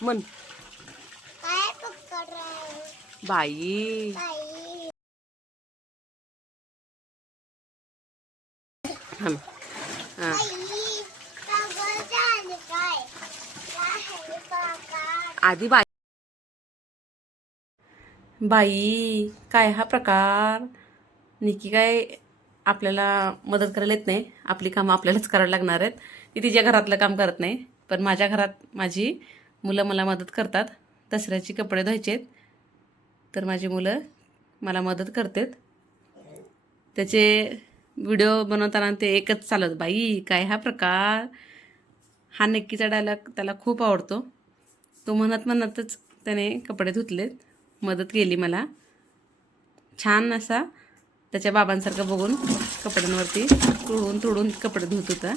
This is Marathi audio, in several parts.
म्हण. काय पकड आहे बाई आधी बाई. बाई काय हा प्रकार? निकी काय आपल्याला मदत करायला येत नाही. आपली कामं आपल्यालाच करायला लागणार आहेत. ती तिच्या घरातलं काम करत नाही. पण माझ्या घरात माझी मुलं मला मदत करतात. दसऱ्याची कपडे धुवायचे आहेत तर माझी मुलं मला मदत करतात. त्याचे व्हिडिओ बनवताना ते एकच चालत बाई काय हा प्रकार? हा नक्कीचा डायलॉग त्याला खूप आवडतो. तो म्हणत म्हणतच त्याने कपडे धुतलेत. मदत केली मला. छान असा त्याच्या बाबांसारखं बघून कपड्यांवरती तुडून तुडून कपडे धुत होता.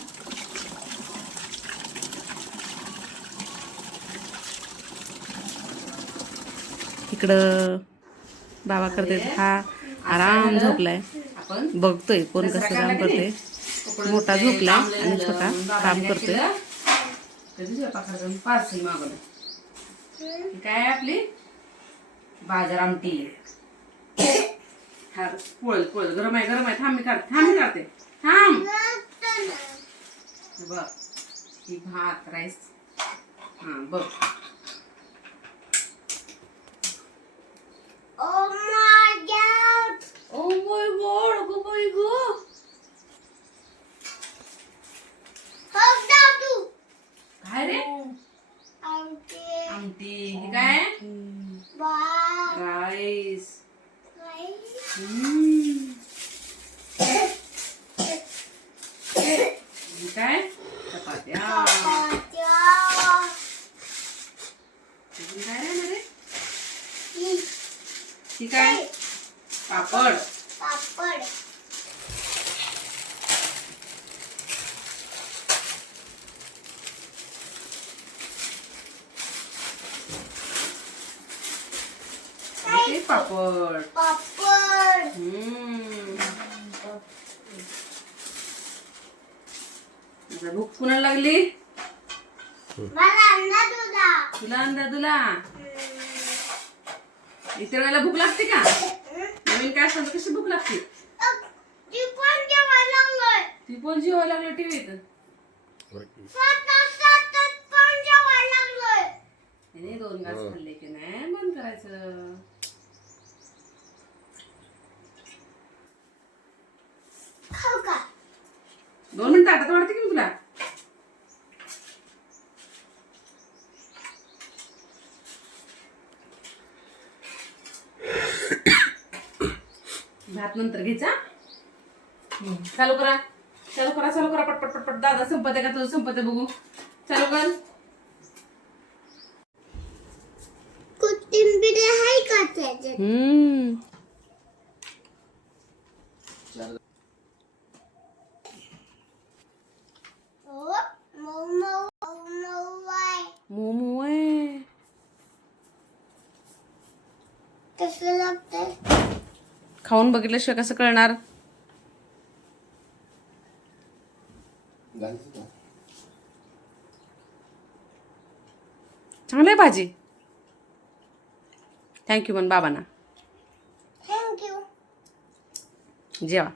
इकडं बाबा करते हा आराम झोपलाय. बघतोय कोण कसं काम करते मोठा झोपलाय आणि छोटा काम करतोय. पार्सल मागवलं काय आपली? बाजार आमटी. हा पोळ पोळ. गरम आहे गरम आहे. थांब मी काढते थांब मी काढते. थांब. बघ. ही भात राईस. हा बघ oh my God oh my God go by गो हग दादू काय रे आमचे आमटी ही काय बा राईस बाई ही काय? चपात्या. पात्या ही काय रे रे ही ही काय? पापड. पापड पापड. पापड. हम्म. आता भूक कुणाला लागली? तुला अंदा तुला? इतर वेळेला भूक लागते का? नवीन काय असतं कशी भूक लागते? ती पण जेवायला लागलं टीव्हीत? त्याने दोन घास खाल्ले की नाही. बंद करायचं. खाऊ का? दोन मिनिटं आता वाटते की तुला? भात नंतर घ्यायचा. चालू करा. चालू करा चालू करा पटपट पटपट. दादा संपत आहे का तुझं संपत आहे बघू. चालू कर. कोथिंबीर आहे का त्याच्यात? हम्म. कसं खाऊन बघितल्याशिवाय कसं कळणार? चांगली आहे भाजी. थँक्यू म्हण बाबांना. थँक्यू जेवा.